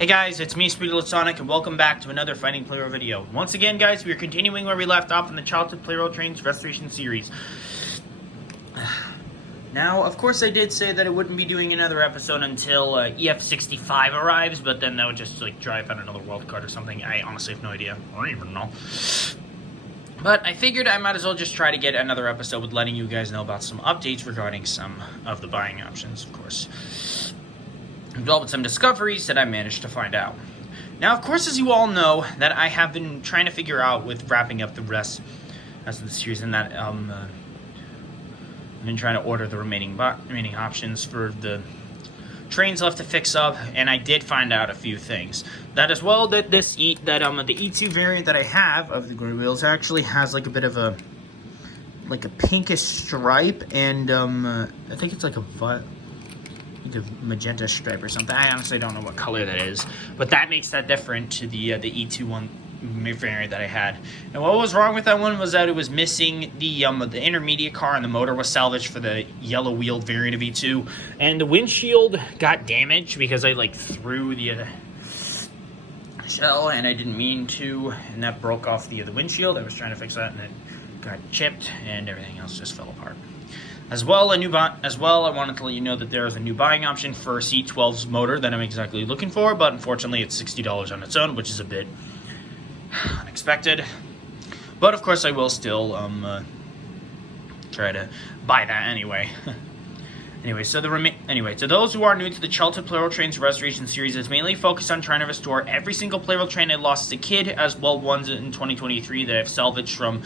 Hey guys, it's me, Sonic, and welcome back to another Fighting Plarail video. Once again, guys, we are continuing where we left off in the Childhood Plarail Trains Restoration Series. Now, of course, I did say that I wouldn't be doing another episode until EF65 arrives, but then that would just, drive out another world card or something. I honestly have no idea. I don't even know. But I figured I might as well just try to get another episode with letting you guys know about some updates regarding some of the buying options, of course. Involved with some discoveries that I managed to find out. Now, of course, as you all know, that I have been trying to figure out with wrapping up the rest of the series, and that I've been trying to order the remaining options for the trains left to fix up, and I did find out a few things. That as well, that the E2 variant that I have of the gray wheels actually has like a bit of a pinkish stripe, and I think it's like a magenta stripe or something. I honestly don't know what color that is, but that makes that different to the E2 one variant that I had. And what was wrong with that one was that it was missing the intermediate car, and the motor was salvaged for the yellow wheeled variant of E2, and the windshield got damaged because I threw the shell, and I didn't mean to, and that broke off the windshield. I was trying to fix that, and it got chipped, and everything else just fell apart. As well, I wanted to let you know that there is a new buying option for C12's motor that I'm exactly looking for, but unfortunately it's $60 on its own, which is a bit unexpected. But of course I will still try to buy that anyway. Anyway, so to those who are new to the Childhood Plarail Trains Restoration Series, it's mainly focused on trying to restore every single Plarail train I lost as a kid, as well ones in 2023 that I've salvaged from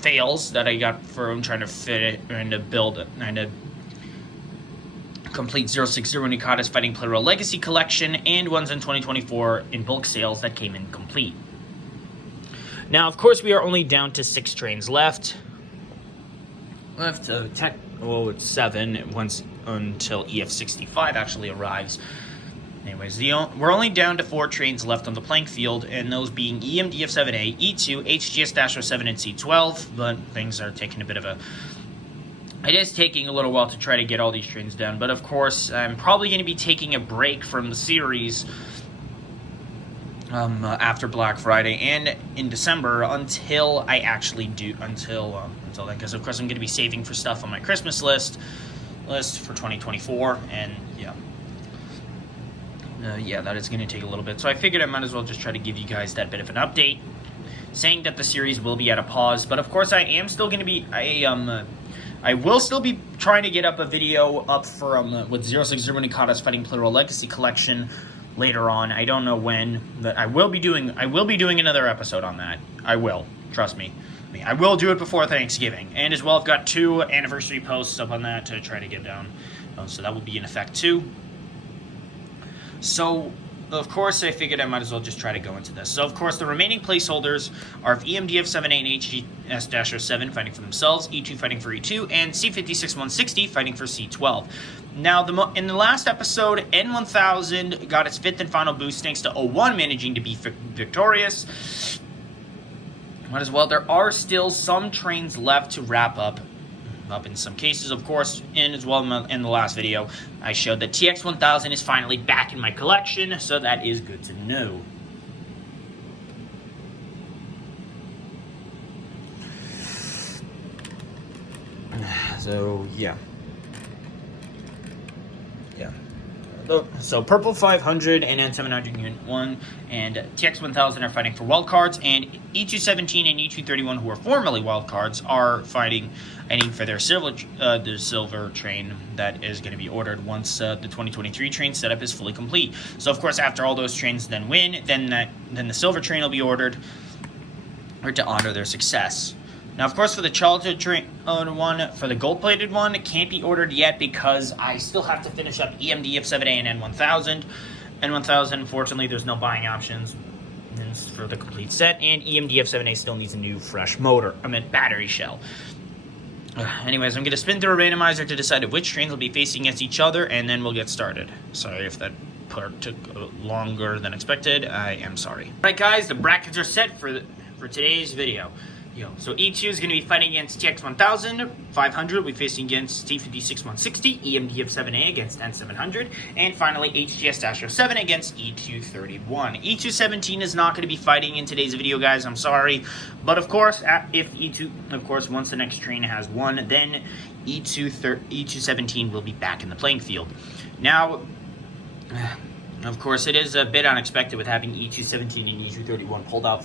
fails that I got from trying to fit it and to build it, and to complete 060 Nikata's Fighting Plarail Legacy Collection, and ones in 2024 in bulk sales that came in complete. Now, of course, we are only down to 6 trains left. It's 7 once until EF65 actually arrives. Anyways, we're only down to 4 trains left on the playing field, and those being EMDF7A, E2, HGS-07, and C12, but things are taking a bit of a... It is taking a little while to try to get all these trains done, but of course, I'm probably going to be taking a break from the series after Black Friday and in December until I actually do, until then, because of course I'm going to be saving for stuff on my Christmas list for 2024, and that is going to take a little bit. So I figured I might as well just try to give you guys that bit of an update, saying that the series will be at a pause, but of course I am still going to be, I will still be trying to get up a video up for with 060 Nikata's Fighting Plarail Legacy Collection later on. I don't know when, but I will be doing another episode on that. I will, trust me. I will do it before Thanksgiving, and as well I've got 2 anniversary posts up on that to try to get down, so that will be in effect too. So of course I figured I might as well just try to go into this. So of course the remaining placeholders are of EMDF7A and HGS-07 fighting for themselves, E2 fighting for E2, and C56-160 fighting for C12. Now, in the last episode, N1000 got its 5th and final boost thanks to 01 managing to be victorious. But as well, there are still some trains left to wrap up in some cases, of course, and as well in the last video, I showed that TX1000 is finally back in my collection, so that is good to know. So, yeah. So Purple 500 and N700 Unit 1 and TX1000 are fighting for wildcards, and E217 and E231, who are formerly wildcards, are fighting for their silver train that is going to be ordered once the 2023 train setup is fully complete. So of course, after all those trains then win, then the silver train will be ordered to honor their success. Now, of course, for the childhood one, for the gold-plated one, it can't be ordered yet because I still have to finish up EMDF7A and N1000. N1000, unfortunately, there's no buying options for the complete set, and EMDF7A still needs a new, fresh battery shell. Anyways, I'm going to spin through a randomizer to decide which trains will be facing against each other, and then we'll get started. Sorry if that part took longer than expected. I am sorry. Alright, guys, the brackets are set for today's video. So E2 is going to be fighting against TX 1000, 500. We're facing against T56 160, EMDF 7A against N700, and finally HGS-07 against E231. E217 is not going to be fighting in today's video, guys. I'm sorry, but of course, if E2, of course, once the next train has won, then E217 will be back in the playing field. Now, of course, it is a bit unexpected with having E217 and E231 pulled out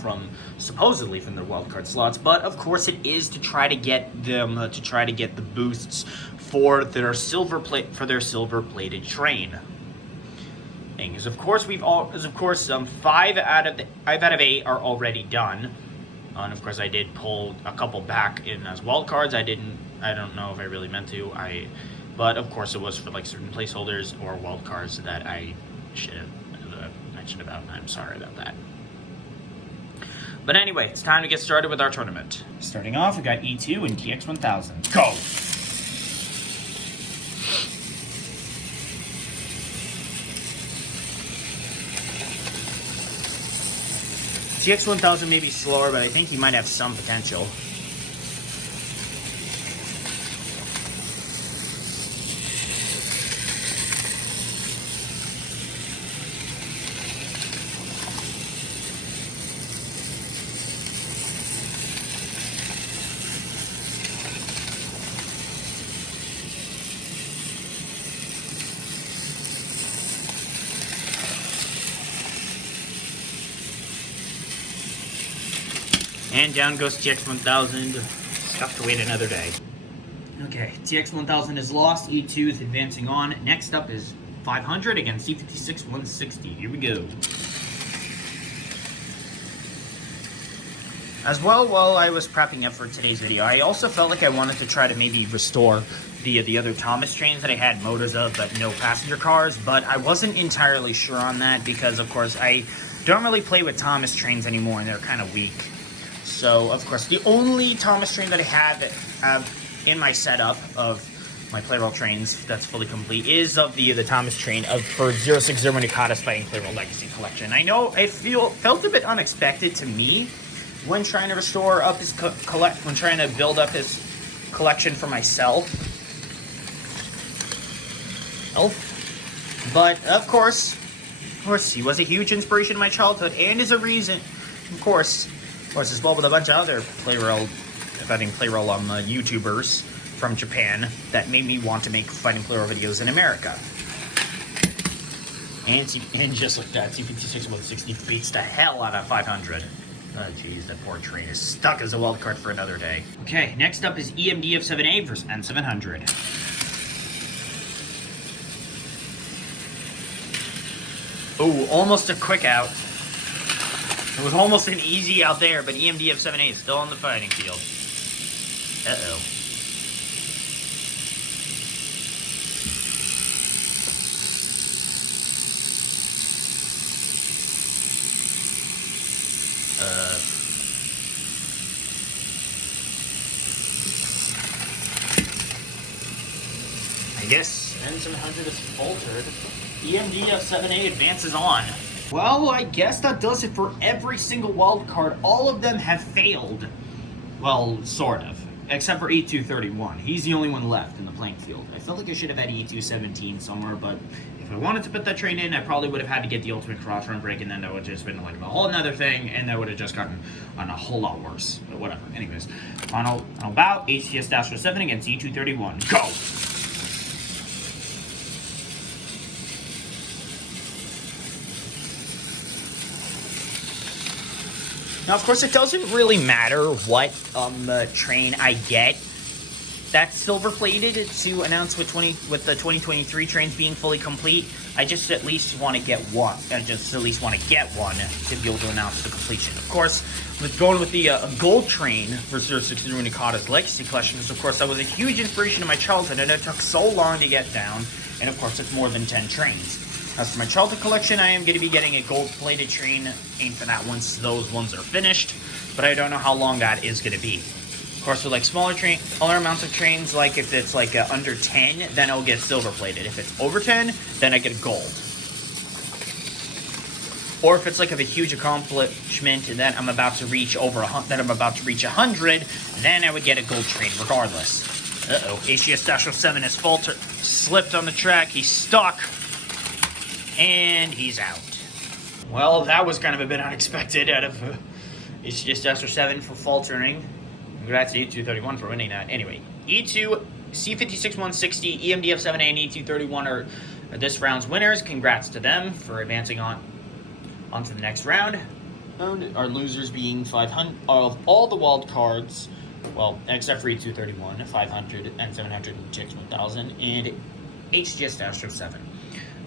supposedly from their wildcard slots, but of course it is to try to get them the boosts for their silver-plated train. Thing is, of course, 5 out of 8 are already done, and of course I did pull a couple back in as wildcards. I don't know if I really meant to. But of course it was for like certain placeholders or wildcards that I should have mentioned about. I'm sorry about that. But anyway, it's time to get started with our tournament. Starting off, we got E2 and TX 1000. Go! TX 1000 may be slower, but I think he might have some potential. And down goes TX 1000. Tough to wait another day. Okay, TX 1000 is lost. E2 is advancing on. Next up is 500 against C56 160. Here we go. As well, while I was prepping up for today's video, I also felt like I wanted to try to maybe restore the other Thomas trains that I had motors of, but no passenger cars. But I wasn't entirely sure on that because, of course, I don't really play with Thomas trains anymore, and they're kind of weak. So, of course, the only Thomas train that I have in my setup of my Plarail trains that's fully complete is of the Thomas train for 060 Nikata's Fighting Plarail Legacy Collection. I know it felt a bit unexpected to me when trying to restore up his when trying to build up his collection for myself. But of course, he was a huge inspiration in my childhood and is a reason, of course, as well with a bunch of other Plarail YouTubers from Japan that made me want to make Fighting Plarail videos in America. And just like that, C56 160 beats the hell out of 500. Oh jeez, that poor train is stuck as a wildcard for another day. Okay, next up is EMDF 7A versus N700. Oh, almost a quick out. It was almost an easy out there, but EMDF 7A is still on the fighting field. Uh-oh. I guess N700 is faltered. EMDF 7A advances on. Well, I guess that does it for every single wild card. All of them have failed. Well, sort of. Except for E231. He's the only one left in the playing field. I felt like I should have had E217 somewhere, but if I wanted to put that train in, I probably would have had to get the ultimate cross-run break, and then that would have just been like a whole nother thing, and that would have just gotten on a whole lot worse. But whatever. Anyways, final bout, HGS-07 against E231. Go! Now, of course, it doesn't really matter what train I get that's silver-plated to announce with the 2023 trains being fully complete. I just at least want to get one. I just at least want to get one to be able to announce the completion. Of course, with going with the gold train for 060 Nikata's Legacy Collection, because, of course, that was a huge inspiration in my childhood, and it took so long to get down. And, of course, it's more than 10 trains. As for my childhood collection, I am going to be getting a gold-plated train. Aim for that once those ones are finished, but I don't know how long that is going to be. Of course, with like smaller amounts of trains, like if it's like under 10, then I'll get silver-plated. If it's over 10, then I get gold. or if it's like of a huge accomplishment that I'm about to reach that I'm about to reach 100, then I would get a gold train regardless. HGS-07 has slipped on the track. He's stuck, and he's out. Well, that was kind of a bit unexpected out of HGS-07 for faltering. Congrats to E231 for winning that. Anyway, E2, C56-160, EMDF-7A, and E231 are this round's winners. Congrats to them for advancing onto the next round. And our losers being 500 of all the wild cards, well, except for E231, 500 and 700 and TX 1000, and HGS-07.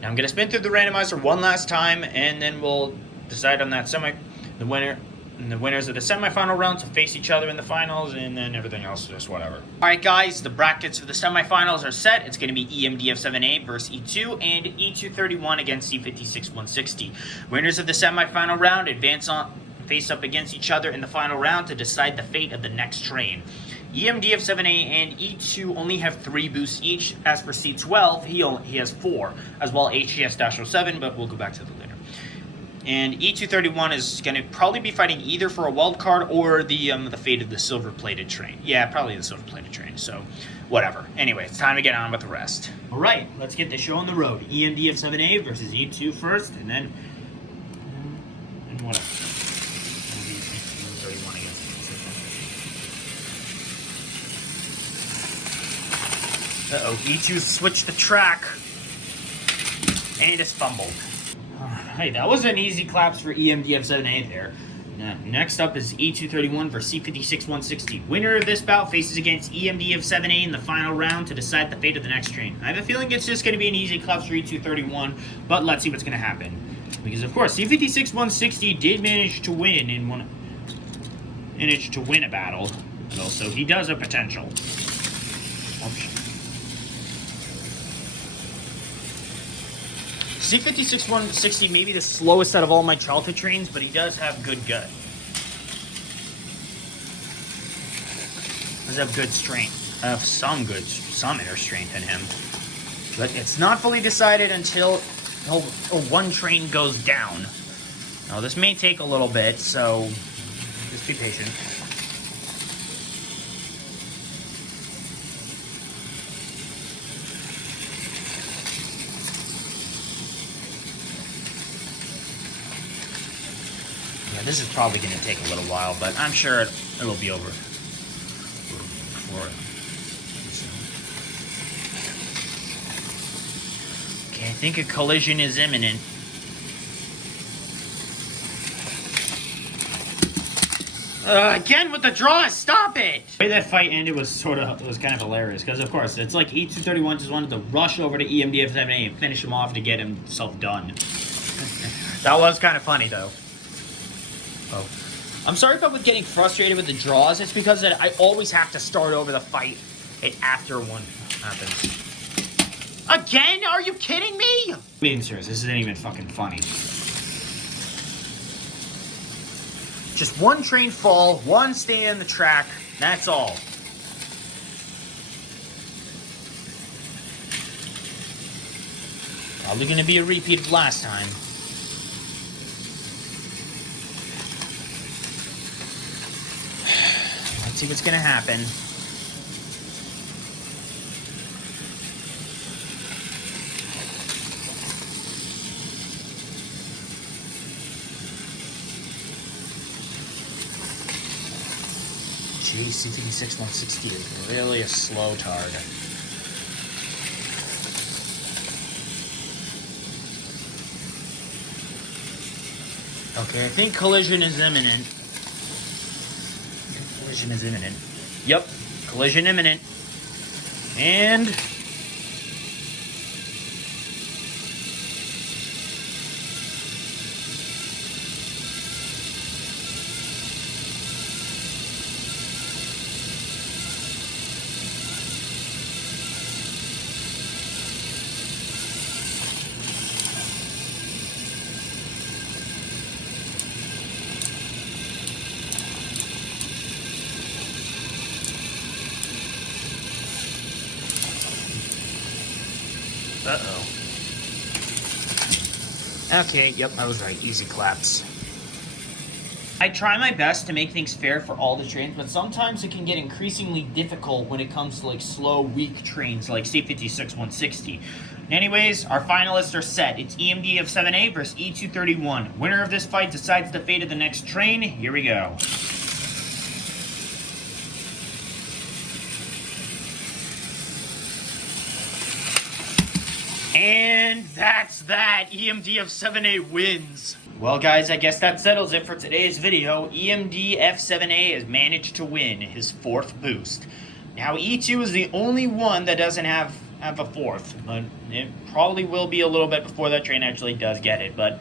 Now I'm going to spin through the randomizer one last time, and then we'll decide on that the winners of the semifinal rounds will face each other in the finals, and then everything else just whatever. Alright guys, the brackets for the semifinals are set. It's going to be EMDF-7A versus E2 and E231 against C56-160. Winners of the semifinal round face up against each other in the final round to decide the fate of the next train. EMDF-7A and E2 only have 3 boosts each. As for C12, he has 4, as well HGS-07, but we'll go back to the later. And E231 is going to probably be fighting either for a wild card or the fate of the silver-plated train. Yeah, probably the silver-plated train, so whatever. Anyway, it's time to get on with the rest. All right, let's get the show on the road. EMDF-7A versus E2 first, and then whatever. E231 against E2 switched the track, and it's fumbled. Hey, that was an easy claps for EMDF-7A there. Now, next up is E231 versus C56-160. Winner of this bout faces against EMDF-7A in the final round to decide the fate of the next train. I have a feeling it's just going to be an easy claps for E231, but let's see what's going to happen. Because, of course, C56-160 did manage to win a battle, so he does have potential. C56-160 may be the slowest out of all my childhood trains, but he does have good gut. Does have good strength. I have some inner strength in him. But it's not fully decided until one train goes down. Now this may take a little bit, so just be patient. This is probably going to take a little while, but I'm sure it'll be over. Okay, I think a collision is imminent. Again with the draw, stop it! The way that fight ended was kind of hilarious, because of course, it's like E231 just wanted to rush over to EMDF-7A and finish him off to get himself done. That was kind of funny, though. Oh. I'm sorry about getting frustrated with the draws. It's because I always have to start over the fight after one happens. Again? Are you kidding me? I'm being serious. This isn't even fucking funny. Just one train fall, one stay on the track. That's all. Probably going to be a repeat of last time. Let's see what's going to happen. Geez, C56-160 is really a slow target. Okay, I think collision is imminent. Collision is imminent. Yep, collision imminent. And Okay, yep, I was right. Easy claps. I try my best to make things fair for all the trains, but sometimes it can get increasingly difficult when it comes to like slow, weak trains like C56 160. Anyways, our finalists are set. It's EMD of 7A versus E231. Winner of this fight decides the fate of the next train. Here we go. And that's that. EMD of 7A wins. Well, guys, I guess that settles it for today's video. EMD F7A has managed to win his 4th boost. Now, E2 is the only one that doesn't have a 4th, but it probably will be a little bit before that train actually does get it. But,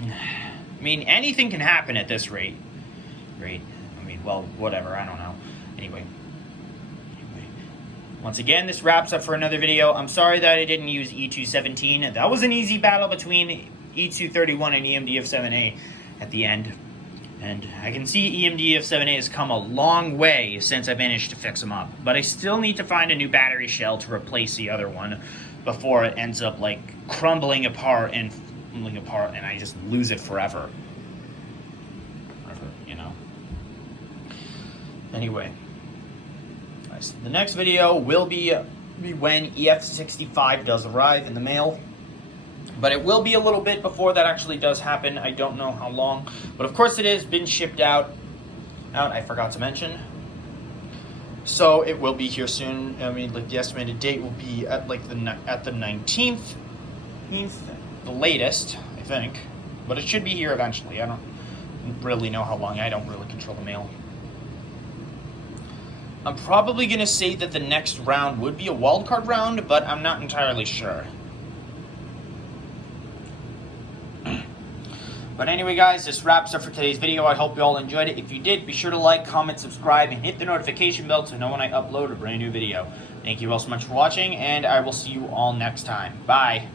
I mean, anything can happen at this rate. I mean, well, whatever, I don't know. Anyway. Once again, this wraps up for another video. I'm sorry that I didn't use E217. That was an easy battle between E231 and EMD of 7A at the end. And I can see EMD of 7A has come a long way since I managed to fix them up. But I still need to find a new battery shell to replace the other one before it ends up like crumbling apart and I just lose it forever. You know. Anyway. The next video will be when EF65 does arrive in the mail. But it will be a little bit before that actually does happen. I don't know how long. But of course it has been shipped out. I forgot to mention. So it will be here soon. I mean, like the estimated date will be at like the 19th. The latest, I think. But it should be here eventually. I don't really know how long. I don't really control the mail. I'm probably going to say that the next round would be a wildcard round, but I'm not entirely sure. But anyway, guys, this wraps up for today's video. I hope you all enjoyed it. If you did, be sure to like, comment, subscribe, and hit the notification bell to know when I upload a brand new video. Thank you all so much for watching, and I will see you all next time. Bye.